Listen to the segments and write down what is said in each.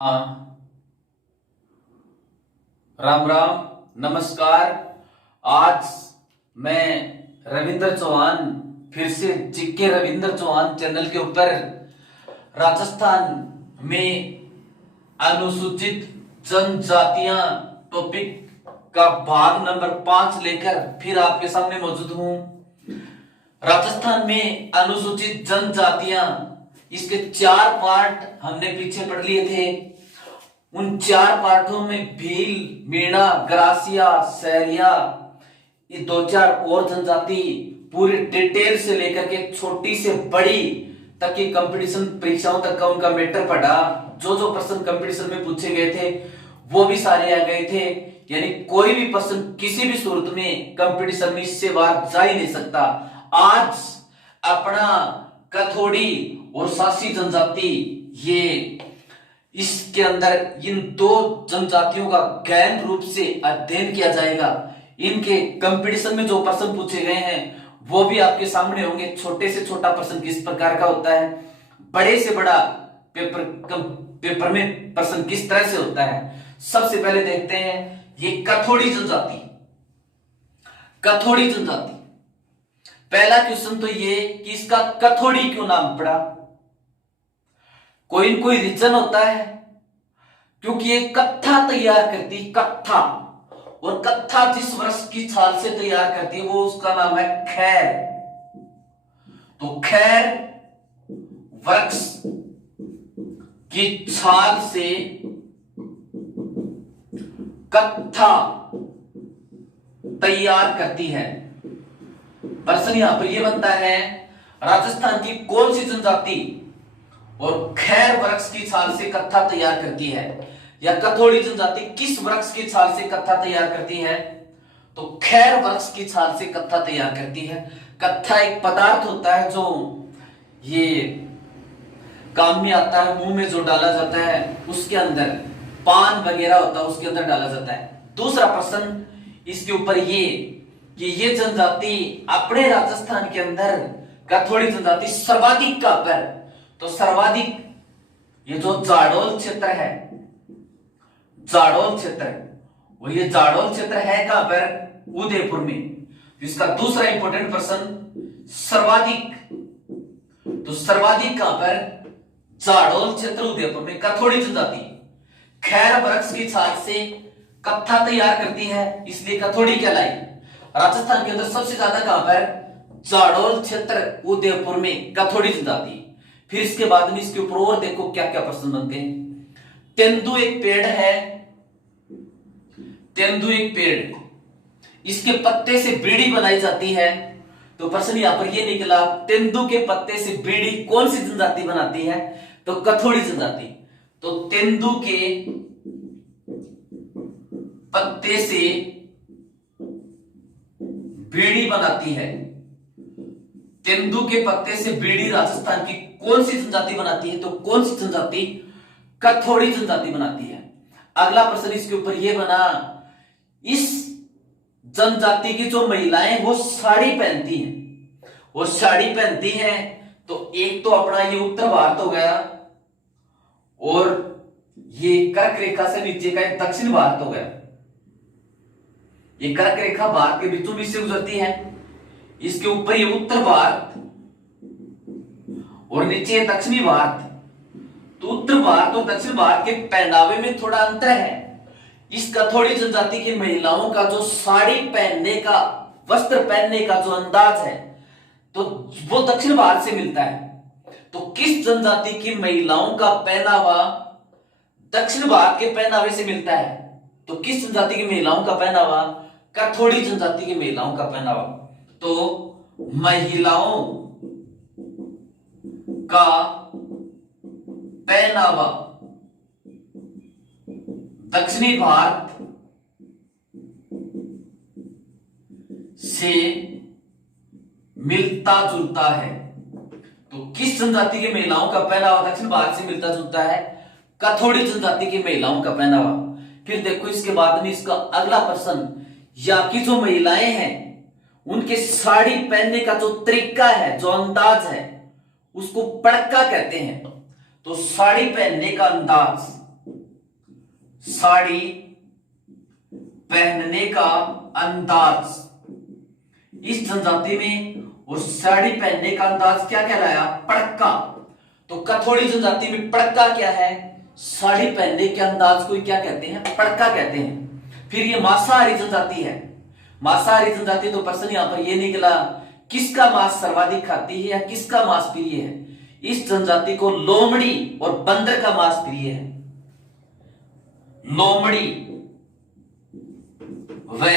हाँ, राम राम नमस्कार। आज मैं रविंद्र चौहान फिर से जीके रविंद्र चौहान चैनल के ऊपर राजस्थान में अनुसूचित जनजातियां टॉपिक का भाग नंबर 5 लेकर फिर आपके सामने मौजूद हूं। राजस्थान में अनुसूचित जनजातियां, इसके 4 पार्ट हमने पीछे पढ़ लिए थे। उन 4 पार्टों में भील, मीणा, ग्रासिया, सैरिया, ये 2-4 और जनजाति पूरी डिटेल से लेकर के छोटी से बड़ी तक की कंपटीशन परीक्षाओं तक का उनका मैटर पढ़ा। जो जो प्रश्न कंपटीशन में पूछे गए थे वो भी सारे आ गए थे। यानी कोई भी प्रश्न किसी भी सूरत में कंपटीशन में इससे बाहर जा ही नहीं सकता। आज अपना कथोड़ी और सासी जनजाति, ये इसके अंदर इन 2 जनजातियों का गहन रूप से अध्ययन किया जाएगा। इनके कंपटीशन में जो प्रश्न पूछे गए हैं वो भी आपके सामने होंगे। छोटे से छोटा प्रश्न किस प्रकार का होता है, बड़े से बड़ा पेपर में प्रश्न किस तरह से होता है। सबसे पहले देखते हैं ये कथोड़ी जनजाति। कथोड़ी जनजाति, पहला क्वेश्चन तो ये कि इसका कथोड़ी क्यों नाम पड़ा। कोई न कोई रीजन होता है, क्योंकि ये कत्था तैयार करती, कत्था, और कत्था जिस वृक्ष की छाल से तैयार करती है वो उसका नाम है खैर। तो खैर वृक्ष की छाल से कत्था तैयार करती है। प्रश्न यहां पर यह बनता है, राजस्थान की कौन सी जनजाति और खैर वृक्ष की छाल से कत्था तैयार करती है, या कथोड़ी जनजाति किस वृक्ष की छाल से कत्था तैयार करती है। तो खैर वृक्ष की छाल से कत्था तैयार करती है। कत्था एक पदार्थ होता है जो ये काम में आता है, मुंह में जो डाला जाता है, उसके अंदर पान वगैरह होता है उसके अंदर डाला जाता है। दूसरा प्रश्न इसके ऊपर ये कि ये जनजाति अपने राजस्थान के अंदर कथोड़ी जनजाति सर्वाधिक कहां पर। तो सर्वाधिक ये जो जाडौल क्षेत्र है, जाडौल क्षेत्र, और ये जाडौल क्षेत्र है कहां पर, उदयपुर में। इसका दूसरा इंपॉर्टेंट प्रश्न सर्वाधिक, तो सर्वाधिक कहां पर, जाडौल क्षेत्र उदयपुर में। कथोड़ी जनजाति खैर वृक्ष की छाल से कत्था तैयार करती है, इसलिए कथोड़ी कहलाई। राजस्थान के अंदर सबसे ज्यादा कहां पर, जाडौल क्षेत्र उदयपुर में कथोड़ी जनजाति। फिर इसके बाद में इसके ऊपर और देखो क्या क्या प्रश्न बनते हैं। तेंदु एक पेड़ है, तेंदु एक पेड़, इसके पत्ते से बीड़ी बनाई जाती है। तो प्रश्न यहां पर यह निकला, तेंदु के पत्ते से बीड़ी कौन सी जनजाति बनाती है। तो कथोड़ी जनजाति। तो तेंदु के पत्ते से बीड़ी बनाती है, तेंदु के पत्ते से बीड़ी राजस्थान की कौन सी जनजाति बनाती है। तो कौन सी जनजाति, कथोड़ी जनजाति बनाती है। अगला प्रश्न इसके ऊपर यह बना, इस जनजाति की जो महिलाएं वो साड़ी पहनती हैं, वो साड़ी पहनती हैं। तो एक तो अपना ये उत्तर भारत हो गया, और ये कर्क रेखा से नीचे का एक दक्षिण भारत हो गया। ये कर्क रेखा भारत के बीचों बीच से गुजरती है, इसके ऊपर ये उत्तर भारत और नीचे दक्षिणी भारत। तो उत्तर भारत और दक्षिण भारत के पहनावे में थोड़ा अंतर है। इस कथोड़ी जनजाति की महिलाओं का जो साड़ी पहनने का, वस्त्र पहनने का जो अंदाज है, तो वो दक्षिण भारत से मिलता है। तो किस जनजाति की महिलाओं का पहनावा दक्षिण भारत के पहनावे से मिलता है। तो किस जनजाति की महिलाओं का पहनावा, कथोड़ी जनजाति की महिलाओं का पहनावा। तो महिलाओं का पहनावा दक्षिणी भारत से मिलता जुलता है। तो किस जनजाति की महिलाओं का पहनावा दक्षिण भारत से मिलता जुलता है, कथोड़ी जनजाति की महिलाओं का पहनावा। फिर देखो इसके बाद में इसका अगला प्रश्न, यहाँ की जो महिलाएं हैं उनके साड़ी पहनने का जो तरीका है, जो अंदाज है, उसको पड़का कहते हैं। तो साड़ी पहनने का अंदाज साड़ी पहनने का अंदाज। इस जनजाति में वो साड़ी पहनने का अंदाज क्या कहलाया? पड़का। तो कथोड़ी जनजाति में पड़का क्या है? साड़ी पहनने के अंदाज को क्या कहते हैं? पड़का कहते हैं। फिर ये मांसाहारी जनजाति है। मांसाहारी जनजाति तो प्रश्न यहां पर ये निकला किसका मांस सर्वाधिक खाती है या किसका मांस प्रिय है? इस जनजाति को लोमड़ी और बंदर का मांस प्रिय है। लोमड़ी व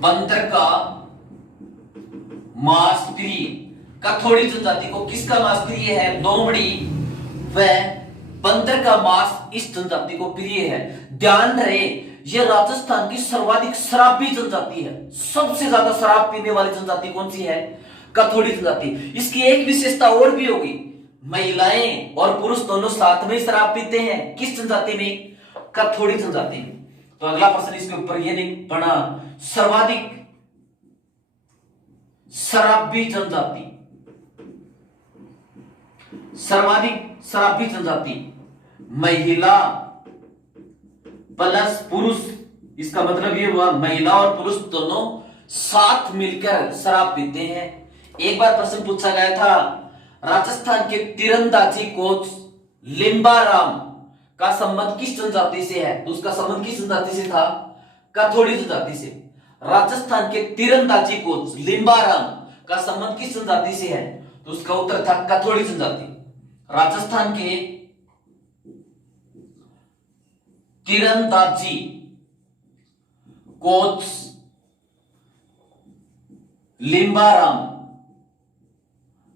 बंदर का मांस प्रिय। कथोड़ी जनजाति को किसका मांस प्रिय है? लोमड़ी व बंदर का मांस इस जनजाति को प्रिय है। ध्यान रहे यह राजस्थान की सर्वाधिक शराबी जनजाति है। सबसे ज्यादा शराब पीने वाली जनजाति कौन सी है? कथोड़ी जनजाति। इसकी एक विशेषता और भी होगी, महिलाएं और पुरुष दोनों साथ में शराब पीते हैं। किस जनजाति में? कथोड़ी जनजाति में। तो अगला प्रश्न इसके ऊपर यह नहीं बना, सर्वाधिक शराबी जनजाति। सर्वाधिक शराबी जनजाति महिला प्लस पुरुष। इसका मतलब ये हुआ महिला और पुरुष दोनों साथ मिलकर शराब पीते हैं। एक बार प्रश्न पूछा गया था, राजस्थान के तीरंदाजी कोच लिम्बाराम का संबंध किस जनजाति से है? तो उसका संबंध किस जनजाति से था? कथोड़ी जनजाति से। राजस्थान के तीरंदाजी कोच लिम्बाराम का संबंध किस जनजाति से है? तो उसका उत्तर था कथोड़ी जनजाति। राजस्थान के तीरंदाजी कोच लिम्बाराम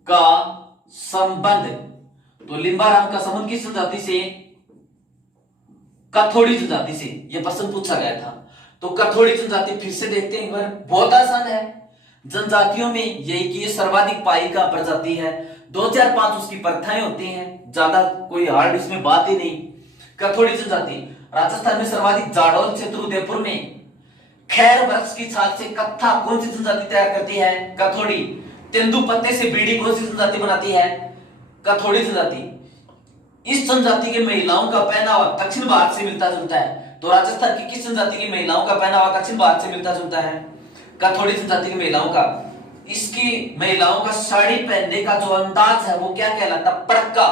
का संबंध, तो लिम्बाराम का संबंध किस जनजाति से? कथोड़ी जनजाति से। यह प्रश्न पूछा गया था। तो कथोड़ी जनजाति फिर से देखते हैं एक बार, बहुत आसान है। जनजातियों में यही कि सर्वाधिक पाई का प्रजाति है। 2005 उसकी प्रथाएं होती हैं, ज्यादा कोई हार्ड इसमें बात ही नहीं। कथोड़ी जनजाति राजस्थान में सर्वाधिक जाडौल क्षेत्र उदयपुर में खैर वृक्ष की छाल से कत्था कौन सी जनजाति तैयार करती है? कथोड़ी। तेंदु पत्ते से बीड़ी कौन सी जनजाति बनाती है? कथोड़ी जनजाति। इस जनजाति के महिलाओं का पहनावा दक्षिण भारत से मिलता जुलता है। तो राजस्थान की किस जनजाति की महिलाओं का पहनावा दक्षिण भारत से मिलता जुलता है? कथोड़ी जनजाति की महिलाओं का। इसकी महिलाओं का साड़ी पहनने का जो अंदाज है वो क्या कहलाता? पड़का।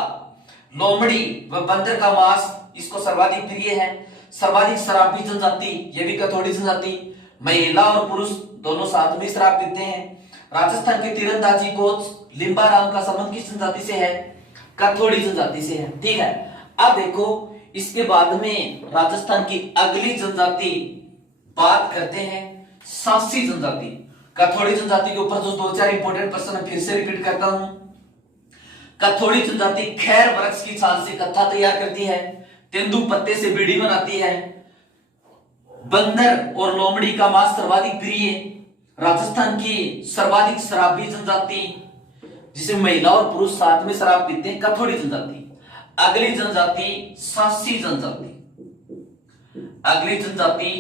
लोमड़ी व बंदर का मांस इसको सर्वाधिक प्रिय है। सर्वाधिक शराबी जनजाति ये भी कथोड़ी जनजाति। महिला और पुरुष दोनों साथ में शराब पीते हैं। राजस्थान के तीरंदाजी कोच लिम्बाराम का संबंध किस जनजाति से है? कथोड़ी जनजाति से है। ठीक है, अब देखो इसके बाद में राजस्थान की अगली जनजाति बात करते हैं, सांसी जनजाति। कथोड़ी जनजाति के ऊपर जो 2-4 इंपोर्टेंट प्रश्न है फिर से रिपीट करता हूं। कथोड़ी जनजाति खैर वृक्ष की छाल से कत्था तैयार करती है, तेंदु पत्ते से बीड़ी बनाती है, बंदर और लोमड़ी का मांस सर्वाधिक प्रिय। राजस्थान की सर्वाधिक शराबी जनजाति जिसे महिला और पुरुष साथ में शराब पीते हैं, कथोड़ी जनजाति। अगली जनजाति सांसी जनजाति। अगली जनजाति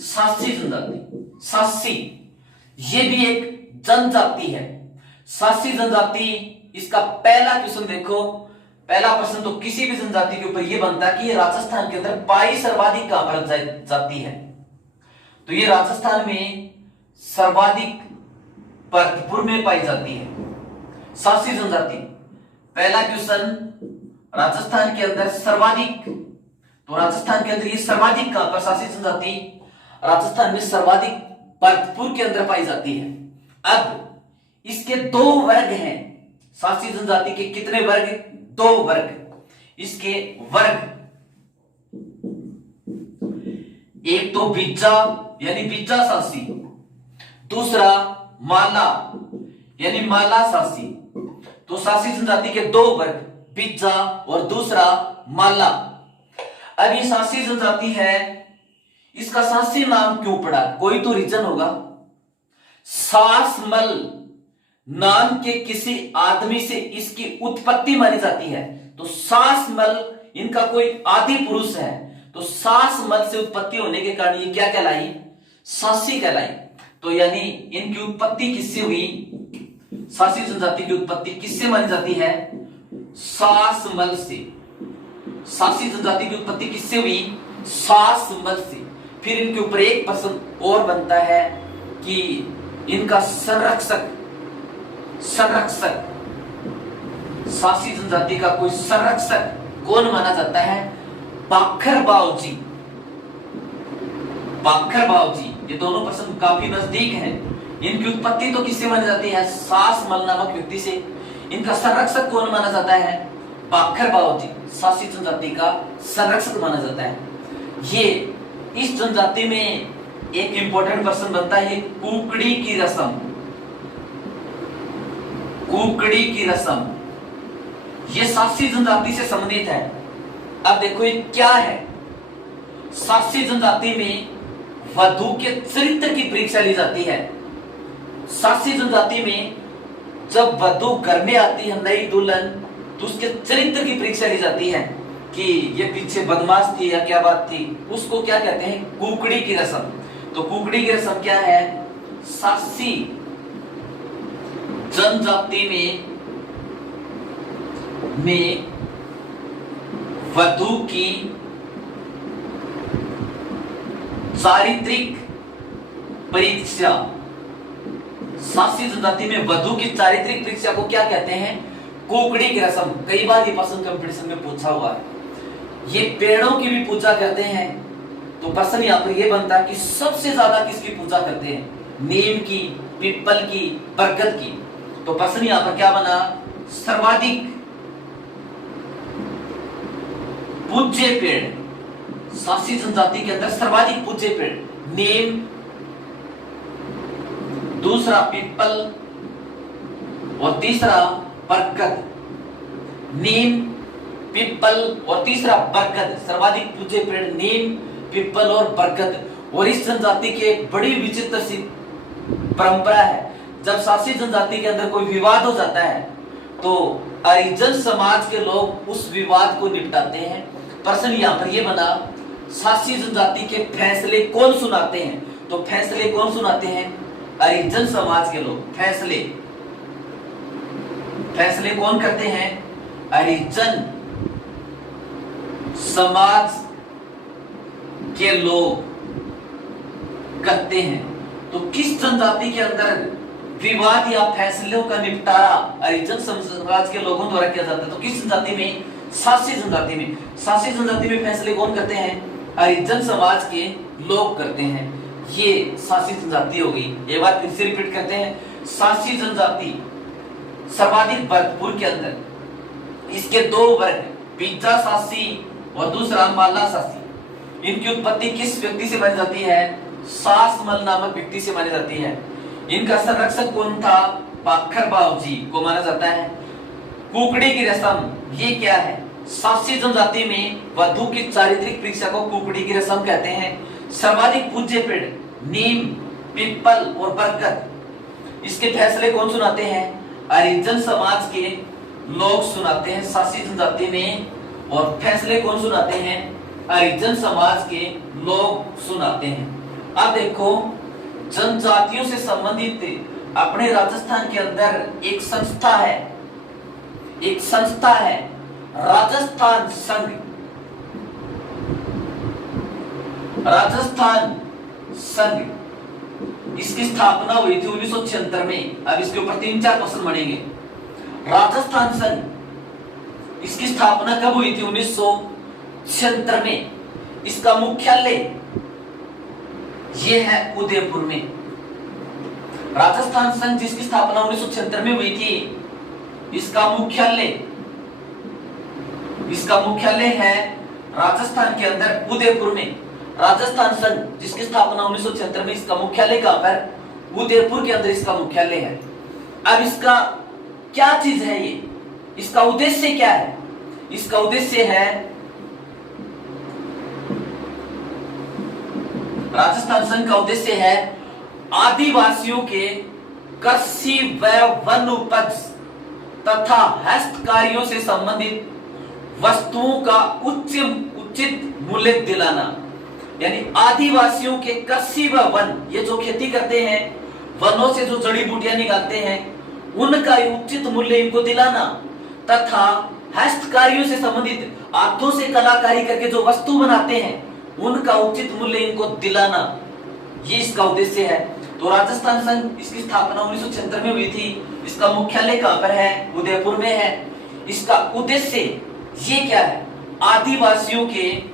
सांसी जनजाति। सांसी ये भी एक जनजाति है। सांसी जनजाति, इसका पहला क्वेश्चन देखो। पहला प्रश्न तो किसी भी जनजाति के ऊपर यह बनता है कि ये राजस्थान के अंदर पाई सर्वाधिक कहां पर जाती है? तो ये राजस्थान में सर्वाधिक भरतपुर में पाई जाती है सांसी जनजाति। पहला क्वेश्चन राजस्थान के अंदर सर्वाधिक, तो राजस्थान के अंदर ये सर्वाधिक कहां पर? सांसी जनजाति राजस्थान में सर्वाधिक भरतपुर के अंदर पाई जाती है। अब इसके 2 वर्ग हैं। सांसी जनजाति के कितने वर्ग? 2 वर्ग। इसके वर्ग, एक तो बिज्जा यानी बिज्जा सांसी, दूसरा माला यानी माला सांसी। तो सांसी जनजाति के 2 वर्ग, बिज्जा और दूसरा माला। अब ये सांसी जनजाति है, इसका सांसी नाम क्यों पड़ा? कोई तो रीजन होगा। सासमल नाम के किसी आदमी से इसकी उत्पत्ति मानी जाती है। तो सासमल इनका कोई आदि पुरुष है, तो सासमल से उत्पत्ति होने के कारण ये क्या कहलाई? सांसी कहलाई। तो यानी इनकी उत्पत्ति किससे हुई? सांसी जनजाति की उत्पत्ति किससे मानी जाती है? सासमल से। सासी जनजाति की उत्पत्ति किससे हुई? सास मल से। फिर इनके ऊपर एक प्रश्न और बनता है कि इनका संरक्षक सासी जनजाति का कोई संरक्षक कौन माना जाता है? पाखर बावजी। ये दोनों प्रश्न काफी नजदीक हैं। इनकी उत्पत्ति तो किससे मानी जाती है? सास मल नामक व्यक्ति से। इनका संरक्षक कौन माना जाता है? पाखर बावजी सासी जनजाति का संरक्षक माना जाता है। ये इस जनजाति में एक इंपॉर्टेंट प्रश्न बनता है, कुकड़ी की रस्म। ये सासी जनजाति से संबंधित है। अब देखो ये क्या है? सासी जनजाति में वधु के चरित्र की परीक्षा ली जाती है। सासी जनजाति में जब वधु घर में आती है नई दुल्हन, तो उसके चरित्र की परीक्षा ली जाती है कि ये पीछे बदमाश थी या क्या बात थी। उसको क्या कहते हैं? कुकड़ी की रस्म। तो कुकड़ी की रस्म क्या है? सासी जनजाति में वधु की चारित्रिक परीक्षा। सासी जनजाति में वधु की चारित्रिक परीक्षा को क्या कहते हैं? कुकड़ी की रस्म। कई बार ये प्रश्न कंपटीशन में पूछा हुआ है। ये पेड़ों की भी पूजा करते हैं। तो प्रश्न यहाँ पर ये बनता है कि सबसे ज्यादा किसकी पूजा करते हैं? नीम की, पीपल की, बरगद की। तो प्रश्न यहाँ पर क्या बना? सर्वाधिक पूज्य पेड़। सासी जनजाति के अंदर सर्वाधिक पूज्य पेड़ नीम, दूसरा पीपल और तीसरा बरगद। नीम, पीपल और तीसरा बरगद, सर्वाधिक पूज्य पेड़ नीम, पीपल और बरगद। और इस जनजाति की एक बड़ी विचित्र सी परंपरा है। जब सासी जनजाति के अंदर कोई विवाद हो जाता है तो हरिजन समाज के लोग उस विवाद को निपटाते हैं। प्रश्न यहाँ पर यह बना, सासी जनजाति के फैसले कौन सुनाते हैं? तो फैसले कौन सुनाते हैं? हरिजन समाज के लोग। फैसले कौन करते हैं? हरिजन समाज के लोग करते हैं। तो किस जनजाति के अंदर विवाद या फैसलों का निपटारा हरिजन समाज के लोगों द्वारा किया जाता है? तो किस जनजाति में? सासी जनजाति में। सासी जनजाति में फैसले कौन करते हैं? हरिजन समाज के लोग करते हैं। ये सासी जनजाति हो गई। एक बार फिर से रिपीट करते हैं। सासी जनजाति सर्वाधिक वर्गपुर के अंदर इसके दो वर्ग, पिज्जा सासी और दूसरा माला सासी। इनकी उत्पत्ति किस व्यक्ति से मानी जाती है? सासमल नामक व्यक्ति से मानी जाती है। इनका संरक्षक कौन था? पाखर बावजी को माना जाता है। कुकड़ी की रस्म ये क्या है? सासी जनजाति में वधु की चारित्रिक परीक्षा को कुकड़ी की रस्म कहते हैं। सर्वाधिक पूज्य पेड़ नीम, पीपल और बरगद। इसके फैसले कौन सुनाते हैं? हरिजन समाज के लोग सुनाते हैं सासी जनजाति में। और फैसले कौन सुनाते हैं? हरिजन समाज के लोग सुनाते हैं। अब देखो, जनजातियों से संबंधित अपने राजस्थान के अंदर एक संस्था है राजस्थान संघ। इसकी स्थापना हुई थी 1976 में। अब इसके ऊपर 3-4 प्रश्न बनेंगे। राजस्थान संघ, इसकी स्थापना कब हुई थी? 1976 में। इसका मुख्यालय ये है उदयपुर में। राजस्थान संघ जिसकी स्थापना 1976 में हुई थी, इसका मुख्यालय है राजस्थान के अंदर उदयपुर में। राजस्थान संघ जिसकी स्थापना 1976 में, इसका मुख्यालय कहां पर? उदयपुर के अंदर इसका मुख्यालय है। अब इसका क्या चीज है ये? इसका उद्देश्य क्या है? इसका उद्देश्य है, राजस्थान संघ का उद्देश्य है आदिवासियों के कृषि व वन उपज तथा हस्तकार्यों से संबंधित वस्तुओं का उचित मूल्य दिलाना। यानी आदिवासियों के कृषि व वन, ये जो खेती करते हैं, वनों से जो जड़ी बूटियां निकालते हैं, उनका उचित मूल्य इनको दिलाना तथा हस्तकार्यों से संबंधित, हाथों से कलाकारी करके जो वस्तु बनाते हैं उनका उचित मूल्य इनको दिलाना, ये इसका उद्देश्य है। तो राजस्थान संघ, इसकी स्थापना 1976 में हुई थी। इसका मुख्यालय कहां पर है? उदयपुर में है। इसका उद्देश्य ये क्या है? आदिवासियों के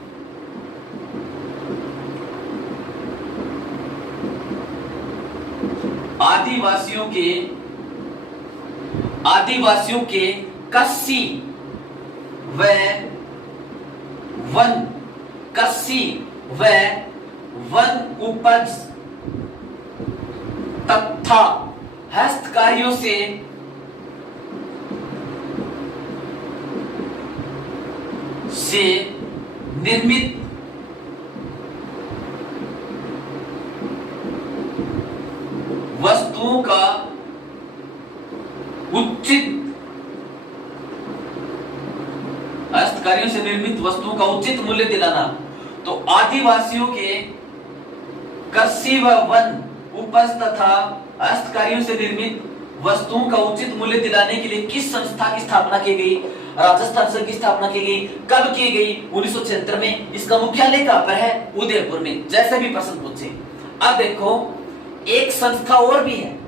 कृषि व वन उपज तथा हस्तकार्यों से निर्मित वस्तुओं का उचित हस्तकार्यों से निर्मित वस्तुओं का उचित मूल्य दिलाना। तो आदिवासियों के कृषि व वन उपज तथा हस्तकार्यों से निर्मित वस्तुओं का उचित मूल्य दिलाने के लिए किस संस्था की स्थापना की गई? राजस्थान संघ की स्थापना की गई। कब की गई? 1976 में। इसका मुख्यालय कहां पर है? उदयपुर में। जैसे भी प्रश्न पूछे। अब देखो, एक संस्था और भी है,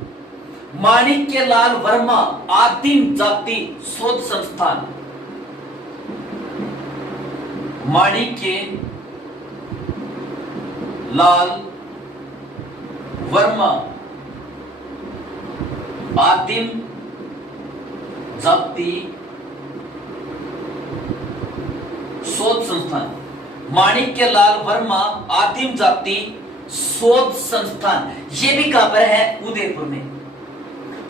माणिक्यलाल वर्मा आदिम जाति शोध संस्थान। माणिक्यलाल वर्मा आदिम जाति शोध संस्थान। माणिक्यलाल वर्मा आदिम जाति शोध संस्थान, ये भी कहां पर है? उदयपुर में।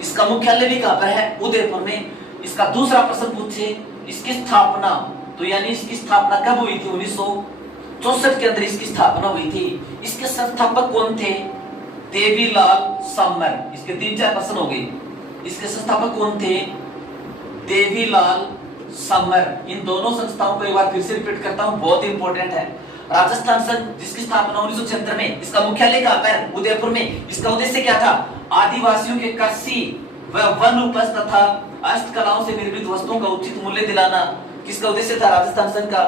इसका मुख्यालय भी कहां पर है? उदयपुर में। इसका दूसरा प्रश्न पूछे, इसकी स्थापना, तो यानी इसकी स्थापना कब हुई थी? 1964 के अंदर इसकी स्थापना हुई थी। इसके संस्थापक कौन थे? देवीलाल सामर। इसके 3-4 प्रश्न हो गए। इसके संस्थापक कौन थे? देवीलाल सामर। इन दोनों संस्थाओं को एक बार फिर से रिपीट करता हूं, बहुत इंपॉर्टेंट है। राजस्थान संघ, जिसकी स्थापना 1976 में, इसका मुख्यालय कहां पर? उदयपुर में। इसका उद्देश्य क्या था? आदिवासियों के कृषि व वन उपज तथा हस्तकलाओं से निर्मित वस्तुओं का उचित मूल्य दिलाना। किसका उद्देश्य था? राजस्थान संघ का।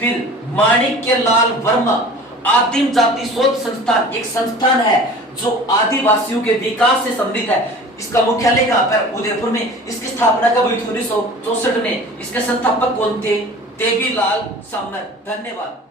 फिर माणिक्यलाल वर्मा आदिम जाति शोध संस्थान, एक संस्थान है जो आदिवासियों के विकास से संबंधित है। इसका मुख्यालय कहां पर? उदयपुर में। इसकी स्थापना कब हुई थी? 1964 में। इसके संस्थापक कौन थे? देवीलाल सामर। धन्यवाद।